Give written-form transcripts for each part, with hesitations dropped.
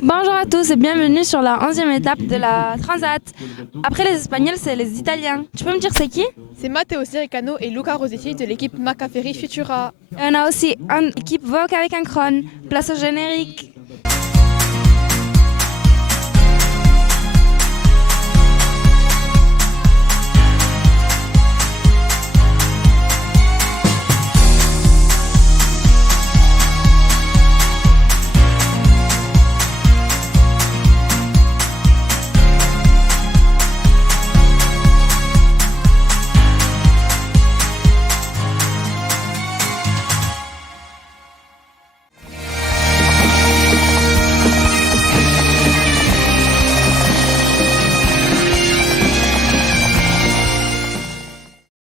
Bonjour à tous et bienvenue sur la 11e étape de la Transat. Après les Espagnols, c'est les Italiens. Tu peux me dire c'est qui? C'est Matteo Siricano et Luca Rossetti de l'équipe Macaferri Futura. Et on a aussi une équipe Vogue avec un crâne. Place au générique.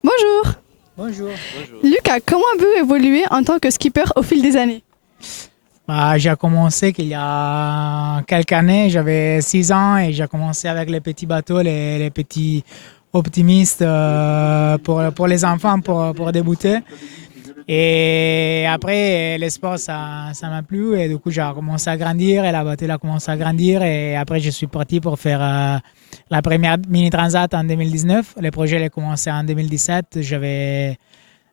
Bonjour. Bonjour. Lucas, comment avez-vous évolué en tant que skipper au fil des années? J'ai commencé qu'il y a quelques années, j'avais 6 ans et j'ai commencé avec les petits bateaux, les petits optimistes pour les enfants, pour débuter. Et après, le sport, ça m'a plu et du coup, j'ai commencé à grandir et la bateau a commencé à grandir. Et après, je suis parti pour faire la première mini transat en 2019. Le projet a commencé en 2017. J'avais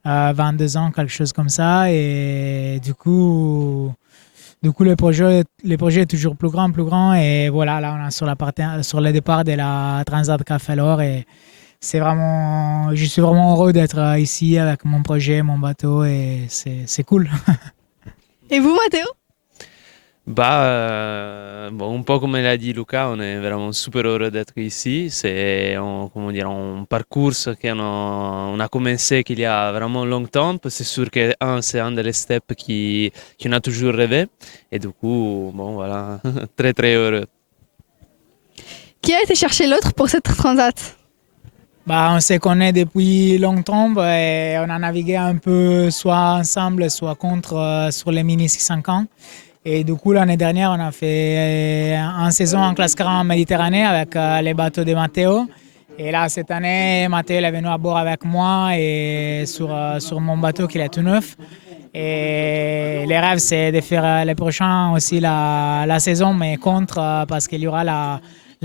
22 ans, quelque chose comme ça. Et du coup, le projet est toujours plus grand. Et voilà, là, on est sur le départ de la Transat Café L'Or. Et je suis vraiment heureux d'être ici avec mon projet, mon bateau. Et c'est cool. Et vous, Matteo? Bon, un po' come l'ha dit Luca, on est vraiment super heureux d'être ici. C'est comment dire, un parcours on a commencé qu'il y a vraiment longtemps. C'est sûr que c'est un des steps qu'on a toujours rêvé. Et du coup, bon, voilà, très très heureux. Qui a été chercher l'autre pour cette transat? On se connaît depuis longtemps et on a navigué un peu soit ensemble, soit contre sur les mini 650. Et du coup, l'année dernière, on a fait une saison en classe 40 en Méditerranée avec les bateaux de Matteo. Et là, cette année, Matteo est venu à bord avec moi et sur mon bateau qui est tout neuf. Et les rêves, c'est de faire les prochains aussi la saison, mais contre, parce qu'il y aura la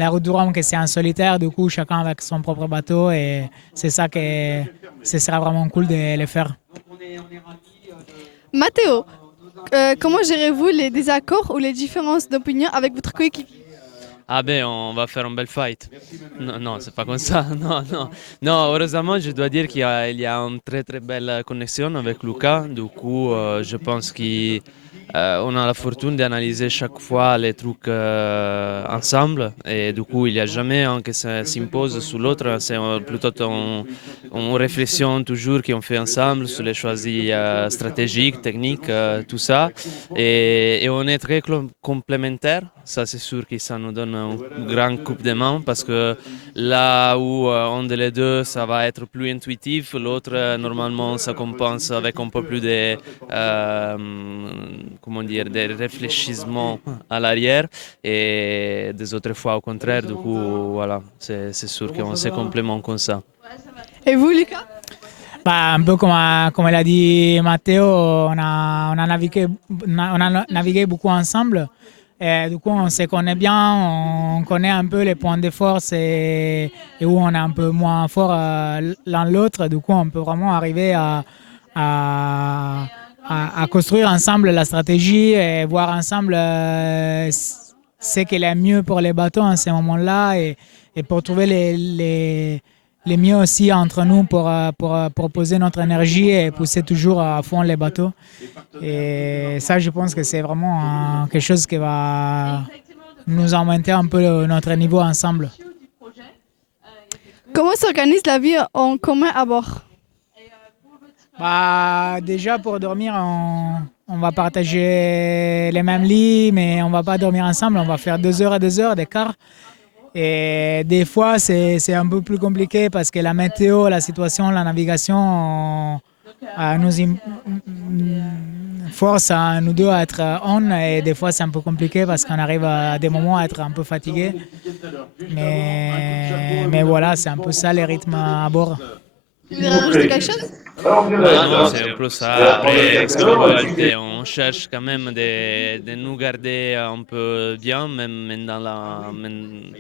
route du Rhum qui c'est en solitaire, du coup, chacun avec son propre bateau. Et c'est ça que ce sera vraiment cool de le faire. Matteo, comment gérez-vous les désaccords ou les différences d'opinion avec votre coéquipier? Ah ben, on va faire un bel fight. Non, non, c'est pas comme ça. Non, non. Non, heureusement, je dois dire qu'il y a une très très belle connexion avec Luca. Du coup, je pense qu'on a la fortune d'analyser chaque fois les trucs ensemble. Et du coup, il n'y a jamais un qui s'impose sur l'autre. C'est plutôt une réflexion toujours qu'on fait ensemble sur les choix stratégiques, techniques, tout ça. Et on est très complémentaires. Ça, c'est sûr que ça nous donne une grande coupe de main parce que là où un des deux, ça va être plus intuitif, l'autre, normalement, ça compense avec un peu plus comment dire, de réfléchissement à l'arrière et des autres fois au contraire. Du coup, voilà, c'est sûr qu'on se complémente comme ça. Et vous, Lucas? Un peu comme l'a dit Matteo, on a navigué beaucoup ensemble. Et du coup, on se connaît bien, on connaît un peu les points de force et où on est un peu moins fort l'un l'autre. Du coup, on peut vraiment arriver à construire ensemble la stratégie et voir ensemble ce qui est le mieux pour les bateaux en ce moment-là et pour trouver les mieux aussi entre nous pour proposer notre énergie et pousser toujours à fond les bateaux. Et ça, je pense que c'est vraiment quelque chose qui va nous augmenter un peu notre niveau ensemble. Comment s'organise la vie en commun à bord? Déjà, pour dormir, on va partager les mêmes lits, mais on ne va pas dormir ensemble. On va faire 2 heures et 2 heures d'écart. Et des fois, c'est un peu plus compliqué parce que la météo, la situation, la navigation nous force à nous deux à être on. Et des fois, c'est un peu compliqué parce qu'on arrive à des moments à être un peu fatigué. Mais voilà, c'est un peu ça les rythmes à bord. Vous voulez rajouter quelque chose? Non, c'est un peu ça. Après, comme Volte, on cherche quand même de nous garder un peu bien, même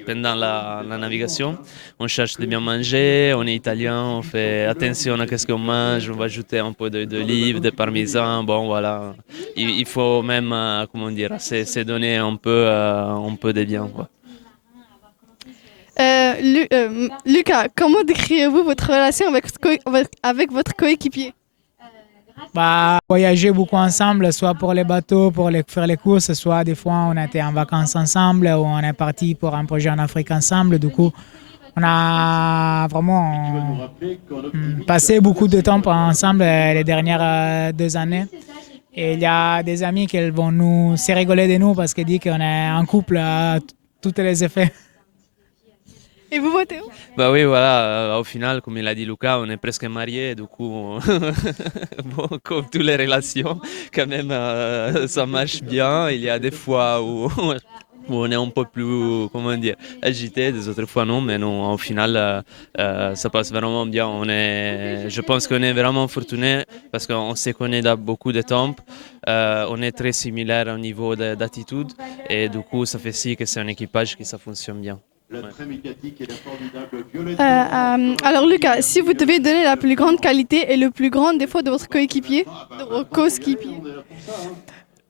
pendant la navigation. On cherche de bien manger, on est italien, on fait attention à ce qu'on mange, on va ajouter un peu d'olive, de parmesan, bon voilà. Il faut même, comment dire, se donner un peu de bien, quoi. Lucas, comment décrivez-vous votre relation avec votre coéquipier? Bah, voyager beaucoup ensemble, soit pour les bateaux, pour faire les courses, soit des fois on était en vacances ensemble ou on est parti pour un projet en Afrique ensemble. Du coup, on a vraiment passé beaucoup de temps ensemble les dernières 2 années. Et il y a des amis qui vont nous se rigoler de nous parce qu'ils disent qu'on est un couple à tous les effets. Et vous, Mathéo? Bah oui, voilà, au final, comme il a dit Luca, on est presque mariés, du coup, bon, comme toutes les relations, quand même, ça marche bien. Il y a des fois où, où on est un peu plus, comment dire, agité, des autres fois non, mais non, au final, ça passe vraiment bien. Je pense qu'on est vraiment fortuné parce qu'on se connaît dans beaucoup de temps. On est très similaires au niveau d'attitude et du coup, ça fait si que c'est un équipage qui ça fonctionne bien. Ouais. Alors Lucas, si vous devez donner la plus grande qualité et le plus grand défaut de votre coéquipier, de votre coéquipier.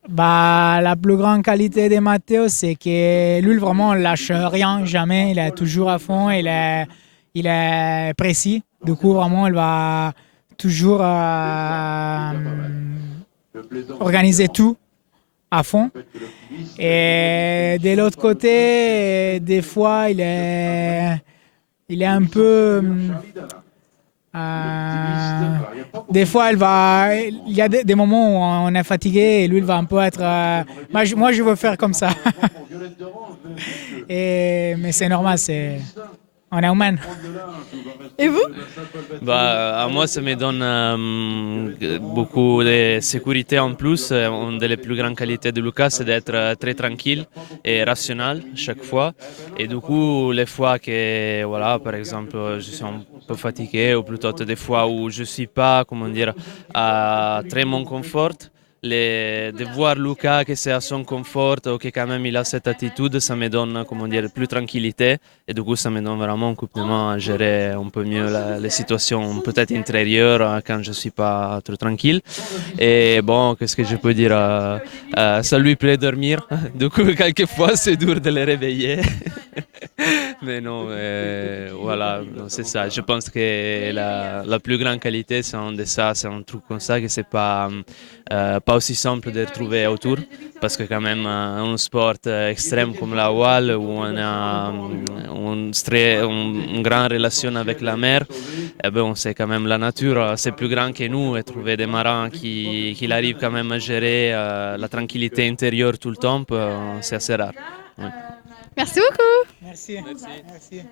Bah, la plus grande qualité de Matteo, c'est que lui, vraiment, il lâche rien, jamais. Il est toujours à fond, il est précis. Du coup, vraiment, il va toujours organiser tout à fond. Et de l'autre côté, des fois, il est un peu... des fois, il y a des moments où on est fatigué et lui, il va un peu être... moi, je veux faire comme ça. Mais c'est normal, on est humain. Et vous? Bah, à moi, ça me donne beaucoup de sécurité en plus. Une des plus grandes qualités de Lucas, c'est d'être très tranquille et rationnel chaque fois. Et du coup, les fois que, voilà, par exemple, je suis un peu fatigué, ou plutôt des fois où je ne suis pas, comment dire, à très mon confort, de voir Luca que c'est à son confort ou que quand même il a cette attitude, ça me donne, comment dire, plus tranquillité et du coup ça me donne vraiment un coup de main à gérer un peu mieux les situations peut-être intérieures quand je suis pas trop tranquille. Et bon, qu'est-ce que je peux dire, ça lui plaît dormir, du coup quelquefois c'est dur de le réveiller. Mais non, voilà, c'est ça. Je pense que la plus grande qualité, c'est un truc comme ça, que c'est pas aussi simple de retrouver autour, parce que quand même un sport extrême comme la voile, où on a une grande relation avec la mer, eh ben, on sait quand même la nature, c'est plus grand que nous, et trouver des marins qui arrivent quand même à gérer la tranquillité intérieure tout le temps, c'est assez rare. Ouais. Merci beaucoup. Merci. Merci.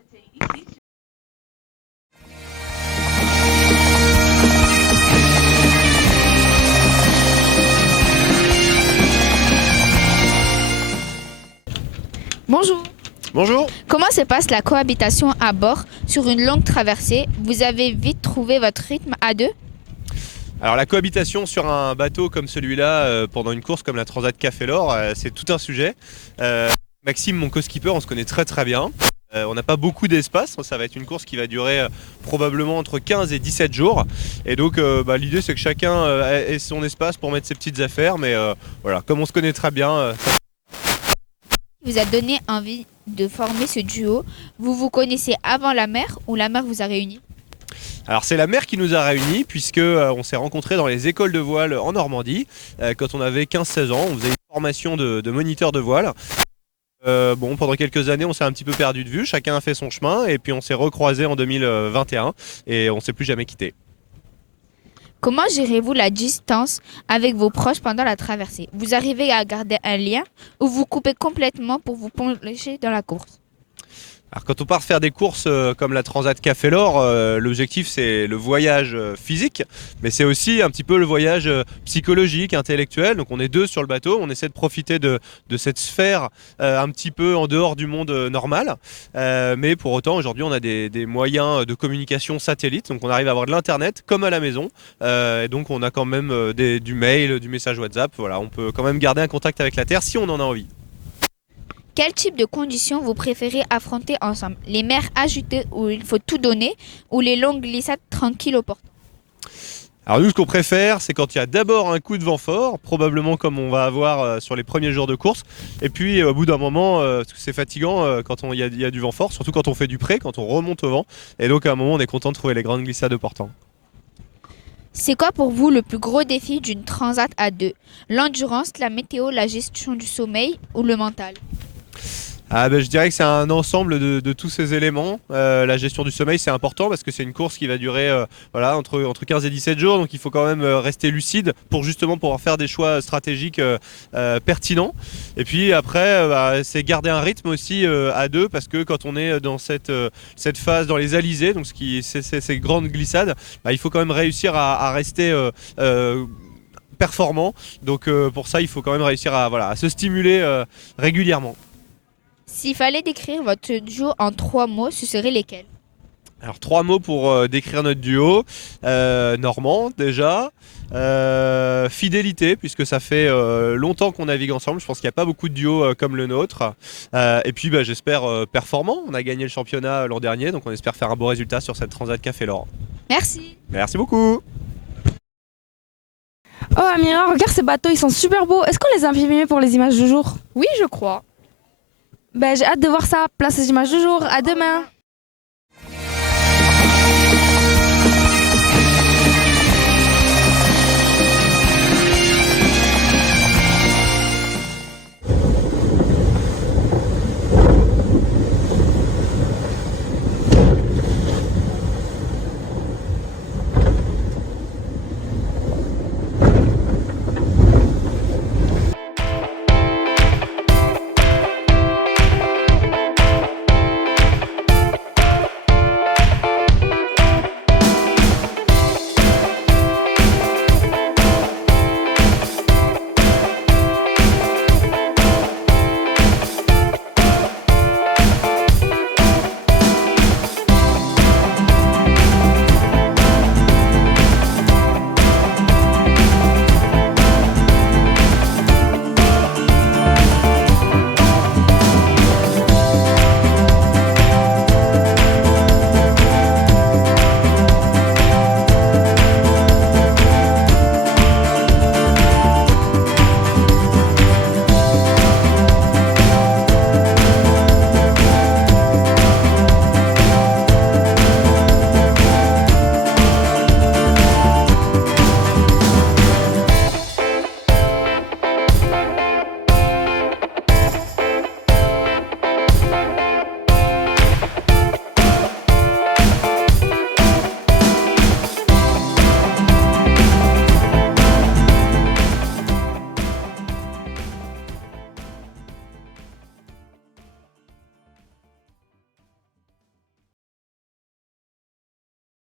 Bonjour. Bonjour. Comment se passe la cohabitation à bord sur une longue traversée? Vous avez vite trouvé votre rythme à deux? Alors la cohabitation sur un bateau comme celui-là, pendant une course comme la Transat Café l'Or, c'est tout un sujet. Maxime, mon co-skipper, on se connaît très très bien. On n'a pas beaucoup d'espace, ça va être une course qui va durer probablement entre 15 et 17 jours. Et donc l'idée c'est que chacun ait son espace pour mettre ses petites affaires, mais voilà, comme on se connaît très bien... Vous a donné envie de former ce duo. Vous vous connaissez avant la mer ou la mer vous a réunis? Alors c'est la mer qui nous a réunis puisque on s'est rencontrés dans les écoles de voile en Normandie quand on avait 15-16 ans. On faisait une formation de moniteur de voile. Pendant quelques années on s'est un petit peu perdu de vue, chacun a fait son chemin et puis on s'est recroisés en 2021 et on ne s'est plus jamais quittés. Comment gérez-vous la distance avec vos proches pendant la traversée? Vous arrivez à garder un lien ou vous coupez complètement pour vous plonger dans la course? Alors quand on part faire des courses comme la Transat Café L'Or, l'objectif c'est le voyage physique, mais c'est aussi un petit peu le voyage psychologique, intellectuel. Donc on est deux sur le bateau, on essaie de profiter de cette sphère un petit peu en dehors du monde normal. Mais pour autant aujourd'hui on a des moyens de communication satellite, donc on arrive à avoir de l'internet comme à la maison. Et donc on a quand même du mail, du message WhatsApp. Voilà, on peut quand même garder un contact avec la Terre si on en a envie. Quel type de conditions vous préférez affronter ensemble? Les mers agitées où il faut tout donner ou les longues glissades tranquilles au port? Alors nous, ce qu'on préfère, c'est quand il y a d'abord un coup de vent fort, probablement comme on va avoir sur les premiers jours de course, et puis au bout d'un moment, parce que c'est fatigant quand il y a du vent fort, surtout quand on fait du pré, quand on remonte au vent, et donc à un moment, on est content de trouver les grandes glissades au portant. C'est quoi pour vous le plus gros défi d'une transat à deux? L'endurance, la météo, la gestion du sommeil ou le mental? Je dirais que c'est un ensemble de tous ces éléments. La gestion du sommeil, c'est important parce que c'est une course qui va durer entre 15 et 17 jours. Donc il faut quand même rester lucide pour justement pouvoir faire des choix stratégiques pertinents. Et puis après, c'est garder un rythme aussi à deux parce que quand on est dans cette phase, dans les alizés, donc ces grandes glissades, il faut quand même réussir à rester performant. Donc pour ça, il faut quand même réussir à se stimuler régulièrement. S'il fallait décrire votre duo en 3 mots, ce seraient lesquels? Alors 3 mots pour décrire notre duo. Normand déjà. Fidélité, puisque ça fait longtemps qu'on navigue ensemble. Je pense qu'il n'y a pas beaucoup de duos comme le nôtre. Et puis j'espère performant. On a gagné le championnat l'an dernier, donc on espère faire un beau résultat sur cette Transat Café L'Or. Merci. Merci beaucoup. Oh Amira, regarde ces bateaux, ils sont super beaux. Est-ce qu'on les a filmés pour les images du jour? Oui, je crois. J'ai hâte de voir ça. Place aux images du jour. À demain.